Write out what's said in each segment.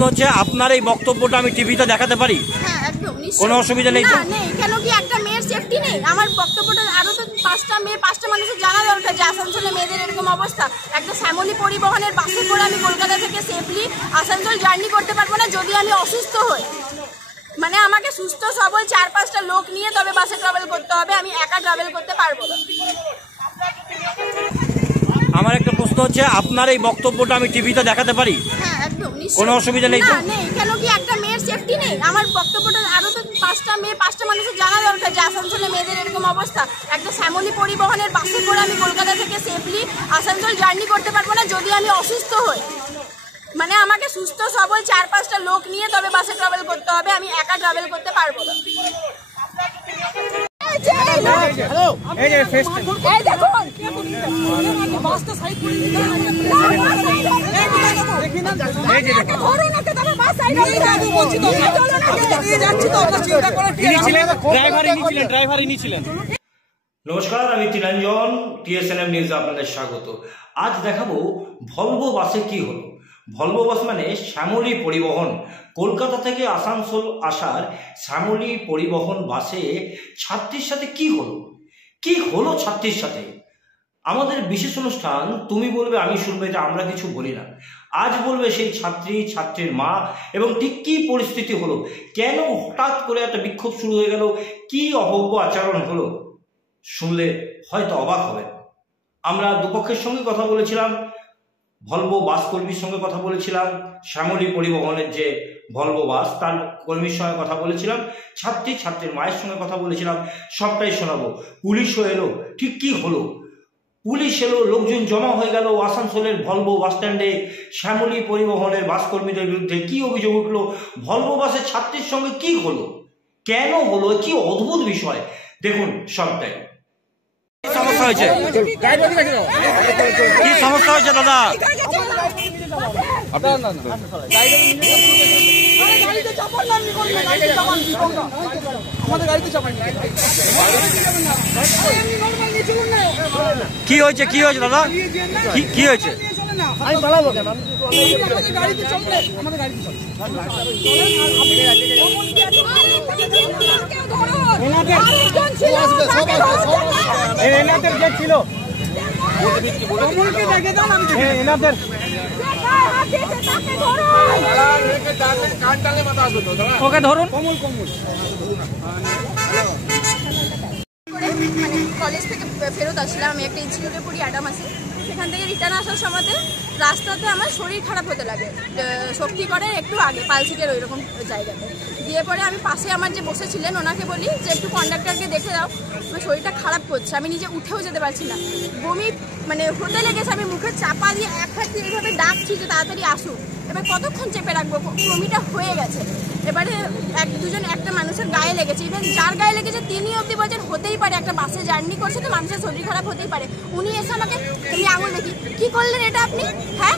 প্রশ্ন হচ্ছে আপনার এই বক্তব্যটা আমি টিভিতে দেখাতে পারি? হ্যাঁ একদম, নিশ্চয়ই। কোনো অসুবিধা নেই তো? না নেই। কেন কি একটা মেয়ের সেফটি নেই? আমার বক্তব্যটা আরো তো পাঁচটা মানুষের জানা দরকার যে আসানসোলে মেয়েদের এরকম অবস্থা। একটা শ্যামলী পরিবহনের বাসে করে আমি কলকাতা থেকে সেফলি আসানসোল জার্নি করতে পারবো না যদি আমি অসুস্থ হই। মানে আমাকে সুস্থ সবল 4-5টা লোক নিয়ে তবে বাসে ট্রাভেল করতে হবে, আমি একা ট্রাভেল করতে পারবো না। আমার একটা প্রশ্ন হচ্ছে আপনার এই বক্তব্যটা আমি টিভিতে দেখাতে পারি? হ্যাঁ একদম, নিশ্চয়ই। কোনো অসুবিধা নেই তো? না নেই। কেন কি একটা মেয়ের সেফটি নেই? আমার বক্তব্যটা আরো তো পাঁচটা মানুষের জানা দরকার যে আসানসোলে মেয়েদের এরকম অবস্থা। একটা শ্যামলী পরিবহনের বাসে করে আমি কলকাতা থেকে সেফলি আসানসোল জার্নি করতে পারবো না যদি আমি অসুস্থ হই। মানে আমাকে সুস্থ সবল 4-5টা লোক নিয়ে তবে বাসে ট্রাভেল করতে হবে, আমি একা ট্রাভেল করতে পারবো না। নমস্কার, আমি তিলাঞ্জন, TSNM নিউজে আপনাদের স্বাগত। আজ দেখাবো ভলভো বাসে কি হলো। ভলভো বাস মানে শ্যামলী পরিবহন। কলকাতা থেকে আসানসোল আসার শ্যামলী পরিবহন বাসে ছাত্রীর সাথে কি হলো, কি হলো ছাত্রীর সাথে। আমাদের বিশেষ অনুষ্ঠান তুমি বলবে আমি শুনবে, যে আমরা কিছু বলি না। আজ বলবে সেই ছাত্রীর মা, এবং ঠিক কী পরিস্থিতি হলো, কেন হঠাৎ করে একটা বিক্ষোভ শুরু হয়ে গেল, কি অভব্য আচরণ হলো, শুনলে হয়তো অবাক হবে। আমরা দুপক্ষের সঙ্গে কথা বলেছিলাম, ভলভো বাস কর্মীর সঙ্গে কথা বলেছিলাম, শ্যামলী পরিবহনের যে ভলভো বাস তার কর্মীর সঙ্গে কথা বলেছিলাম, ছাত্রীর মায়ের সঙ্গে কথা বলেছিলাম। সবটাই শোনাবো। পুলিশও এলো, ঠিক কি হলো। পুলিশ এলো, লোকজন জমা হয়ে গেল আসানসোলের ভলভো বাস স্ট্যান্ডে। শ্যামলী পরিবহনের বাস কর্মীদের বিরুদ্ধে কি অভিযোগ উঠলো, ভলভো বাসের ছাত্রীর সঙ্গে কি হলো, কেন হলো, কি অদ্ভুত বিষয়। দেখুন সবটাই। সমস্যা হয়েছে, কি সমস্যা হয়েছে দাদা? কি হয়েছে, কি হয়েছে দাদা, কি হয়েছে? আমি পালাবো কেন? গাড়িতে চলবে, আমাদের গাড়িতে চলবে। এনাদের যে ছিল এনাদের ওকে ধরুন। মানে কলেজ থেকে ফেরত আসলাম, আমি একটা ইনস্টিটিউটে পড়ি অ্যাডামাসে। সেখান থেকে রিটার্ন আসার সময়তে রাস্তাতে আমার শরীর খারাপ হতে লাগে, শক্তিগড়ের একটু আগে পালসিটের ওই রকম জায়গাতে। দিয়ে পরে আমি পাশে আমার যে বসেছিলেন ওনাকে বলি যে একটু কন্ডাক্টরকে দেখে দাও, আমার শরীরটা খারাপ করছে, আমি নিজে উঠেও যেতে পারছি না, বমি মানে হতে লেগেছে। আমি মুখে চাপা দিয়ে এক হাত দিয়ে এইভাবে ডাকছি যে তাড়াতাড়ি আসুক। এবার কতক্ষণ চেপে রাখবো, বমিটা হয়ে গেছে। এবারে একটা মানুষের গায়ে লেগেছে, ইভেন যার গায়ে লেগেছে তিনি অবধি বলছেন হতেই পারে, একটা বাসে জার্নি করছে তো মানুষের শরীর খারাপ হতেই পারে। উনি এসে আমাকে আমি আঙুল দেখি, কি করলেন এটা আপনি? হ্যাঁ,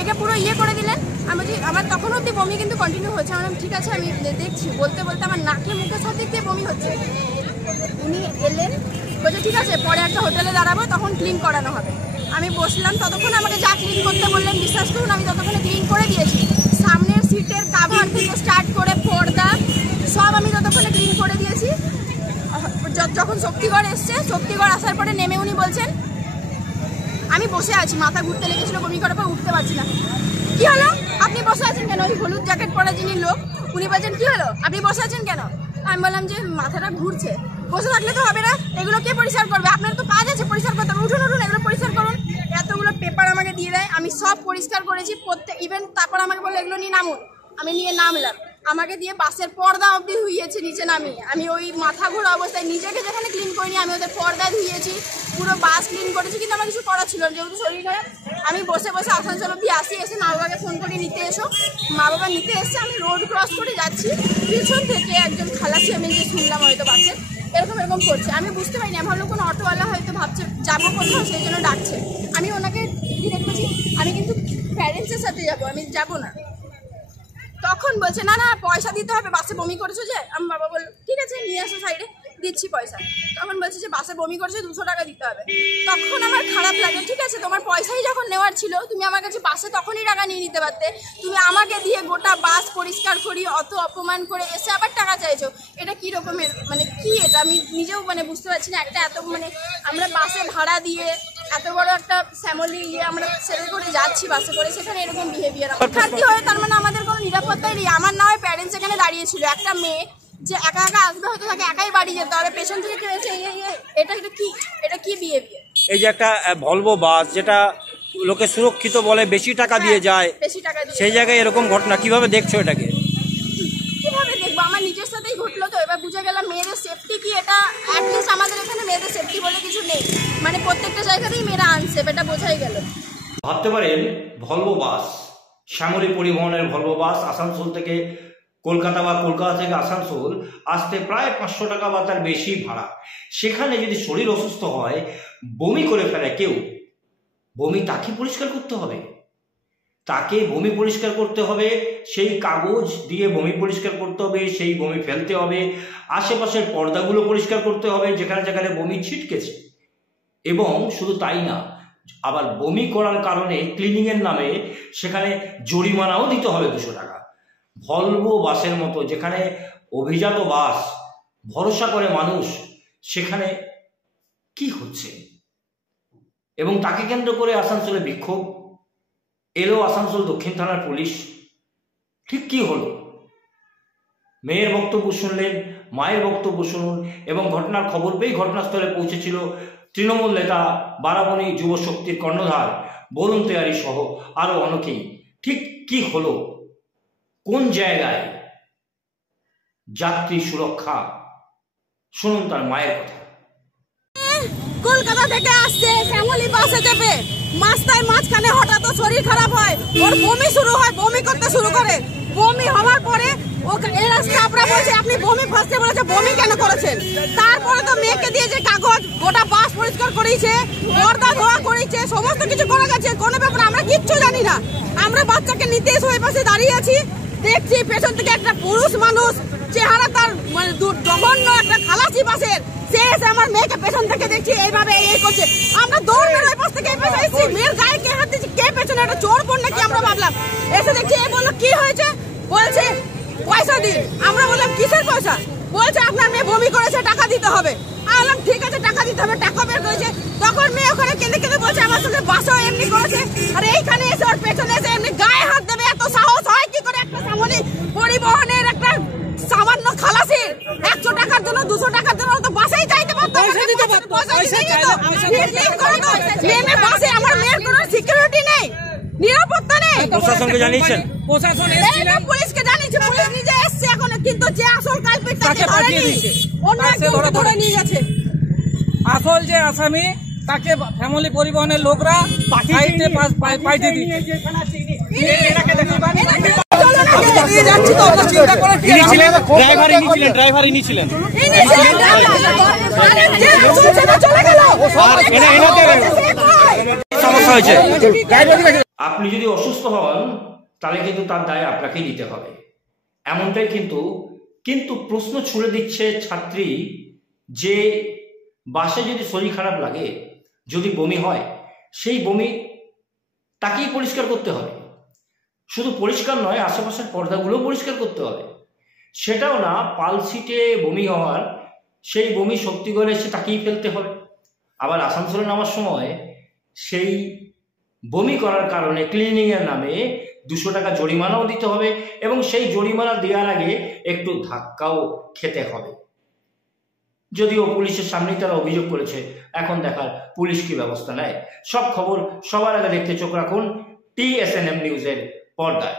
এটা পুরো ইয়ে করে দিলেন। আমি বলছি আমার তখন অবধি বমি কিন্তু কন্টিনিউ হচ্ছে। আমার ঠিক আছে আমি দেখছি, বলতে বলতে আমার নাকে মুখে সব দিক দিয়ে বমি হচ্ছে। উনি এলেন, বলছে ঠিক আছে পরে একটা হোটেলে দাঁড়াবো, তখন ক্লিন করানো হবে। আমি বসলাম, ততক্ষণ আমাকে যা ক্লিন করতে বললেন বিশ্বাস করুন আমি ততক্ষণে ক্লিন করে দিয়েছি। সামনের সিটের কাভার থেকে স্টার্ট করে পর্দা সব আমি ততক্ষণে ক্লিন করে দিয়েছি। যখন শক্তিগড় এসছে, শক্তিগড় আসার পরে নেমে উনি বলছেন আমি বসে আছি, মাথা ঘুরতে লেগেছিল, বমি করার পর উঠতে পারছি না। কি হলো আপনি বসে আছেন কেন? ওই হলুদ জ্যাকেট পরা যিনি লোক উনি বলছেন কি হলো আপনি বসে আছেন কেন? আমি বললাম যে মাথাটা ঘুরছে। বসে থাকলে তো হবে না, এগুলো কে পরিষ্কার করবে? আপনার তো কাজ আছে পরিষ্কার করতে হবে, উঠুন এগুলো পরিষ্কার করুন। এতগুলো পেপার আমাকে দিয়ে দেয়, আমি সব পরিষ্কার করেছি প্রত্যেক ইভেন। তারপর আমাকে বললো এগুলো নিয়ে নামুন, আমি নিয়ে নামলাম। আমাকে দিয়ে বাসের পর্দা অবধি ধুইয়েছে নিচে নামিয়ে। আমি ওই মাথা ঘোরা অবস্থায় নিজেকে যেখানে ক্লিন করিনি আমি ওদের পর্দা ধুইয়েছি, পুরো বাস ক্লিন করেছি, কিন্তু আমার কিছু করা ছিল না যেহেতু শরীর খারাপ। আমি বসে বসে আসানসোল অবধি এসে মা বাবাকে ফোন করে নিতে এসো, মা বাবা নিতে এসছে। আমি রোড ক্রস করে যাচ্ছি, পিছন থেকে একজন খালাসি আমি যে শুনলাম হয়তো বাসে এরকম করছে। আমি বুঝতে পারিনি, আমি ভাবলাম কোনো অটোওয়ালা হয়তো ভাবছে যাবো কোথাও সেই জন্য ডাকছে। আমি ওনাকে ডিরেক্ট বলছি আমি কিন্তু প্যারেন্টসের সাথে যাবো, আমি যাবো না। তখন বলছে না না পয়সা দিতে হবে, বাসে বমি করেছো যে। আমি বাবা বললো ঠিক আছে নিয়ে আসো সাইডে। দিচ্ছি পয়সা। তখন বলছে যে বাসে বমি করছে 200 টাকা দিতে হবে। তখন আমার খারাপ লাগে, ঠিক আছে তোমার পয়সাই যখন নেওয়ার ছিল তুমি আমার কাছে বাসে তখনই টাকা নিয়ে নিতে পারতে, তুমি আমাকে দিয়ে গোটা বাস পরিষ্কার করি অত অপমান করে এসে আবার টাকা চাইছো, এটা কি রকমের মানে কি এটা আমি নিজেও মানে বুঝতে পারছি না। একটা এত মানে আমরা বাসে ভাড়া দিয়ে এত বড় একটা ফ্যামিলি আমরা সেরে করে যাচ্ছি বাসে করে, সেখানে এরকম বিহেভিয়ার শিক্ষার্থী হয়ে তার মানে আমাদের কোনো নিরাপত্তাই নেই। আমার না হয় প্যারেন্টস এখানে দাঁড়িয়েছিল, একটা মেয়ে যে একা একা আসবে হয়তো তাকে একাই বাড়ি যেতে হবে, পেছন থেকে কেউ এসে এটা কি বিহেভিয়ার? এই যে একটা ভলভো বাস যেটা লোকে সুরক্ষিত বলে বেশি টাকা দিয়ে যায়, বেশি টাকা দিয়ে সেই জায়গায় এরকম ঘটনা কিভাবে দেখছো এটাকে? কিভাবে দেখবো, আমার নিজের সাথেই ঘটলো তো, এবার বুঝে গেলাম মেয়েদের সেফটি কি। এটা অ্যাটলিস্ট আমাদের এখানে মেয়েদের সেফটি বলে কিছু নেই, মানে প্রত্যেকটা জায়গাতেই মেয়েরা আনসেফ, এটা বোঝাই গেল। ভাবতে পারেন ভলভো বাস, শ্যামলী পরিবহনের ভলভো বাস আসানসোল থেকে কলকাতা বা কলকাতা থেকে আসানসোল আসতে প্রায় 500 টাকা বা তার বেশি ভাড়া। সেখানে যদি শরীর অসুস্থ হয়, বমি করে ফেলে কেউ, বমি তাকে পরিষ্কার করতে হবে, তাকে বমি পরিষ্কার করতে হবে, সেই কাগজ দিয়ে বমি পরিষ্কার করতে হবে, সেই বমি ফেলতে হবে, আশেপাশের পর্দাগুলো পরিষ্কার করতে হবে যেখানে যেখানে বমি ছিটকেছে। এবং শুধু তাই না, আবার বমি করার কারণে ক্লিনিংয়ের নামে সেখানে জরিমানাও দিতে হবে 200 টাকা। ভলভো বাসের মতো যেখানে অভিজাত বাস, ভরসা করে মানুষ, সেখানে কি হচ্ছে? এবং তাকে কেন্দ্র করে আসানসোলে বিক্ষোভ এলো আসানসোল দক্ষিণ থানার পুলিশ। ঠিক কি হলো? মেয়ের বক্তব্য শুনলেন, মায়ের বক্তব্য শুনুন, এবং ঘটনার খবর পেয়ে ঘটনাস্থলে পৌঁছেছিল তৃণমূল নেতা বারাবণী যুব শক্তির কর্ণধার বরুণ তেওয়ারি সহ আরো অনেকেই। ঠিক কি হলো, কোন জায়গায় যাত্রী সুরক্ষা, শুনুন তার মায়ের কথা। কলকাতা থেকে আসছে, শ্যামলী বাসে যাবে, রাস্তায় মাঝখানে হঠাৎ শরীর খারাপ হয়, ওর বমি শুরু হয়, বমি করতে শুরু করে, বমি হওয়ার পরে এই রাস্তা আপনারা বলছে আপনি বমি ফার্স্টে বলেছে বমি কেন করেছেন, তারপরে তো মেয়েকে দিয়ে যে কাগজ গোটা বাস পরিষ্কার করেছে, পর্দা ধোয়া করেছে, সমস্ত কিছু করা গেছে, কোনো ব্যাপার আমরা কিচ্ছু জানি না। আমরা বাচ্চাকে নিতে এসে ওই পাশে দাঁড়িয়ে আছি, দেখছি পেছন থেকে একটা পুরুষ মানুষ, চেহারা তার মানে জঘন্য একটা খালাসি বাসের, সে এসে আমার মেয়েকে পেছন থেকে দেখছি এইভাবে এই করছে। আমরা দৌড় মেরে ওই পাশ থেকে এই পাশে এসেছি, মেয়ের গায়ে কে হাত দিচ্ছি, কে পেছনে একটা চোর বোন নাকি আমরা ভাবলাম, এসে দেখছি এ বললো কি হয়েছে, বলছে পয়সা দিন। আমরা বললাম কিসের পয়সা, বলছে আপনার মেয়ে বমি করেছে টাকা দিতে হবে। আমি বললাম ঠিক আছে টাকা দিতে হবে, টাকা বের করেছে। তখন মেয়ে ওখানে কেঁদে কেঁদে বলছে আমার সঙ্গে বাসও এমনি করেছে, আর এইখানে এসে ওর পেছনে এসে এমনি গায়ে হাত দেবে, এত সাহস হয় কি করে একটা শ্যামলী পরিবহনের একটা সামান্য খালাসির 100 টাকার জন্য 200 টাকার জন্য তো বাসেই চাইতে পারতো, বাসে আমার মেয়ের কোনো সিকিউরিটি নেই, নিরাপত্তা নেই। প্রশাসনকে জানিয়েছেন? প্রশাসন এসেছিল, পুলিশকে জানিয়েছে, পুলিশ নিজে এসেছে এখন, কিন্তু যে আসল কালপিট তাকে পাঠিয়ে দিয়েছে, অন্য কেউ ধরে নিয়ে গেছে। আসল যে আসামি তাকে ফ্যামিলি পরিবহনের লোকরা পাঠিয়ে দিয়েছে। আপনি যদি অসুস্থ হন তাহলে কিন্তু তার দায় আপনাকেই দিতে হবে, এমনটাই কিন্তু প্রশ্ন ছুড়ে দিচ্ছে ছাত্রী যে বাসে যদি শরীর খারাপ লাগে, যদি বমি হয়, সেই বমি তাকেই পরিষ্কার করতে হবে। শুধু পরিষ্কার নয়, আশেপাশের পর্দাগুলো পরিষ্কার করতে হবে। সেটাও না, পাল সিটে বমি হওয়ার সেই বমি শক্তি করে এসে তাকেই ফেলতে হবে। আবার আসানসোলে নামার সময় সেই বমি করার কারণে ক্লিনিংয়ের নামে 200 টাকা জরিমানাও দিতে হবে, এবং সেই জরিমানা দেওয়ার আগে একটু ধাক্কাও খেতে হবে। যদিও পুলিশের সামনেই তারা অভিযোগ করেছে, এখন দেখার পুলিশ কি ব্যবস্থা নেয়। সব খবর সবার আগে দেখতে চোখ রাখুন TSNM নিউজের পর্দায়।